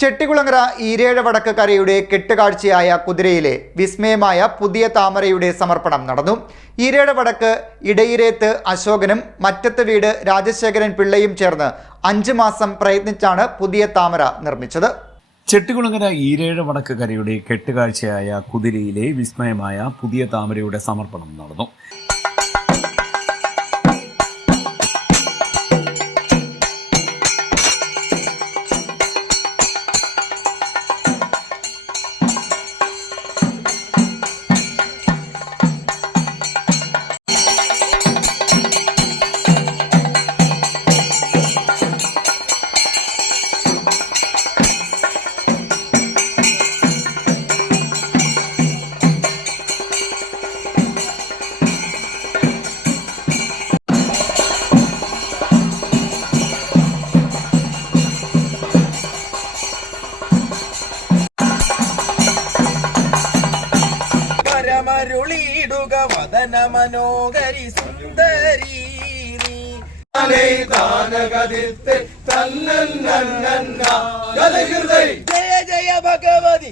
ചെട്ടികുളങ്ങര ഈരേഴ വടക്ക് കരയുടെ കെട്ടുകാഴ്ചയായ കുതിരയിലെ വിസ്മയമായ പുതിയ താമരയുടെ സമർപ്പണം നടന്നു. ഈരേഴ വടക്ക് ഇടയിരേത്ത് അശോകനും മറ്റത്ത് വീട് രാജശേഖരൻ പിള്ളയും ചേർന്ന് 5 മാസം പ്രയത്നിച്ചാണ് പുതിയ താമര നിർമ്മിച്ചത്. ചെട്ടികുളങ്ങര ഈരേഴ വടക്ക് കരയുടെ കെട്ടുകാഴ്ചയായ കുതിരയിലെ വിസ്മയമായ പുതിയ താമരയുടെ സമർപ്പണം നടന്നു. മരുളിടുക വദന മനോഹരി സുന്ദരി ജയ ജയ ഭഗവതി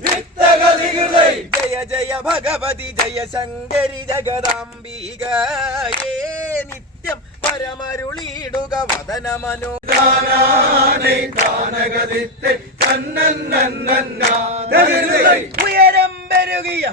ജയ ജയ ഭഗവതി ജയ ശങ്കരി ജഗദാംബികയേ നിത്യം പരമരുളിടുക വദന ഉയരം പെരുകിയ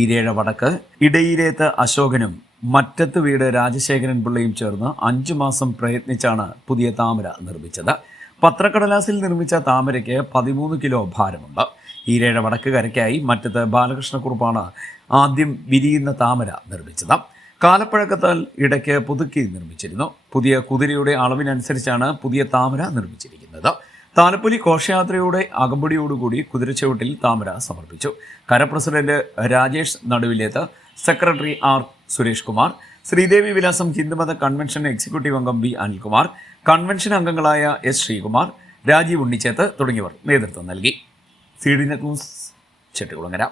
ഈരേഴ വടക്ക് ഇടയിരേത്ത് അശോകനും മറ്റത്ത് വീട് രാജശേഖരൻ പിള്ളയും ചേർന്ന് 5 മാസം പ്രയത്നിച്ചാണ് പുതിയ താമര നിർമ്മിച്ചത്. പത്രക്കടലാസിൽ നിർമ്മിച്ച താമരയ്ക്ക് 13 കിലോ ഭാരമുണ്ട്. ഈരേഴ വടക്ക് കരയ്ക്കായി മറ്റത്ത് ബാലകൃഷ്ണക്കുറുപ്പാണ് ആദ്യം വിരിയുന്ന താമര നിർമ്മിച്ചത്. കാലപ്പഴക്കത്താൽ ഇടയ്ക്ക് പുതുക്കി നിർമ്മിച്ചിരുന്നു. പുതിയ കുതിരയുടെ അളവിനനുസരിച്ചാണ് പുതിയ താമര നിർമ്മിച്ചിരിക്കുന്നത്. താലപ്പൊലി ഘോഷയാത്രയുടെ അകമ്പടിയോടുകൂടി കുതിരച്ചുവട്ടിൽ താമര സമർപ്പിച്ചു. കര president Rajesh Naduvileth, secretary R Suresh Kumar, Sreedevi Vilasam ഹിന്ദുമത കൺവെൻഷൻ എക്സിക്യൂട്ടീവ് അംഗം ബി അനിൽകുമാർ, കൺവെൻഷൻ അംഗങ്ങളായ എസ് ശ്രീകുമാർ, രാജീവ് ഉണ്ണിച്ചേത്ത് തുടങ്ങിയവർ നേതൃത്വം നൽകി. CDNet news, Chettikulangara.